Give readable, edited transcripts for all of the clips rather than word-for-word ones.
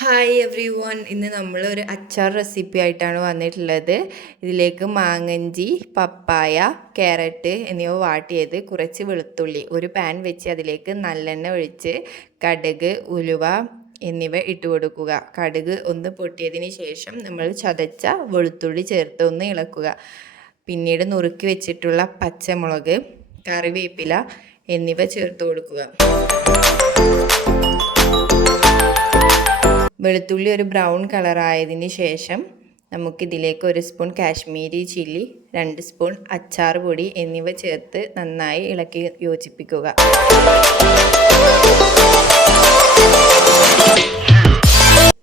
Hi every one, ഇന്ന് നമ്മൾ ഒരു അച്ചാർ റെസിപ്പി ആയിട്ടാണ് വന്നിട്ടുള്ളത്. ഇതിലേക്ക് മാങ്ങഞ്ചി, പപ്പായ, ക്യാരറ്റ് എന്നിവ വാട്ടിയത്, കുറച്ച് വെളുത്തുള്ളി, ഒരു പാൻ വെച്ച് അതിലേക്ക് നല്ലെണ്ണ ഒഴിച്ച് കടുക്, ഉലുവ എന്നിവ ഇട്ട് കൊടുക്കുക. കടുക് ഒന്ന് പൊട്ടിയതിന് ശേഷം നമ്മൾ ചതച്ച വെളുത്തുള്ളി ചേർത്ത് ഒന്ന് ഇളക്കുക. പിന്നീട് നുറുക്കി വെച്ചിട്ടുള്ള പച്ചമുളക്, കറിവേപ്പില എന്നിവ ചേർത്ത് കൊടുക്കുക. വെളുത്തുള്ളി ഒരു ബ്രൗൺ കളറായതിന് ശേഷം നമുക്കിതിലേക്ക് 1 സ്പൂൺ കാശ്മീരി ചില്ലി, 2 സ്പൂൺ അച്ചാർ പൊടി എന്നിവ ചേർത്ത് നന്നായി ഇളക്കി യോജിപ്പിക്കുക.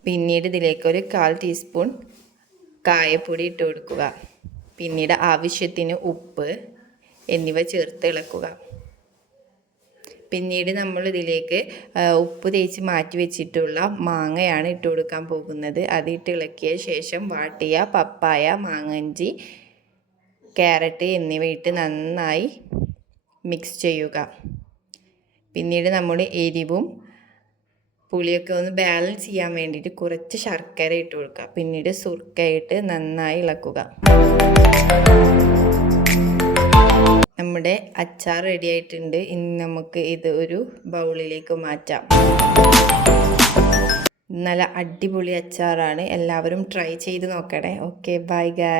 പിന്നീട് ഇതിലേക്ക് ഒരു 1/4 ടീസ്പൂൺ കായപ്പൊടി ഇട്ട് കൊടുക്കുക. പിന്നീട് ആവശ്യത്തിന് ഉപ്പ് എന്നിവ ചേർത്ത് ഇളക്കുക. പിന്നീട് നമ്മൾ ഇതിലേക്ക് ഉപ്പ് തേച്ച് മാറ്റി വെച്ചിട്ടുള്ള മാങ്ങയാണ് ഇട്ട് കൊടുക്കാൻ പോകുന്നത്. അതിട്ട് ഇളക്കിയ ശേഷം വാട്ടിയ പപ്പായ, മാങ്ങഞ്ചി, ക്യാരറ്റ് എന്നിവ ഇട്ട് നന്നായി മിക്സ് ചെയ്യുക. പിന്നീട് നമ്മൾ എരിവും പുളിയൊക്കെ ഒന്ന് ബാലൻസ് ചെയ്യാൻ വേണ്ടിയിട്ട് കുറച്ച് ശർക്കര ഇട്ട് കൊടുക്കുക. പിന്നീട് സുർക്കയിട്ട് നന്നായി ഇളക്കുക. നമ്മുടെ അച്ചാർ റെഡി ആയിട്ടുണ്ട്. ഇനി നമുക്ക് ഇത് ഒരു ബൗളിലേക്ക് മാറ്റാം. നല്ല അടിപൊളി അച്ചാറാണ്. എല്ലാവരും ട്രൈ ചെയ്ത് നോക്കണേ. ഓക്കെ, ബൈ ഗായ്.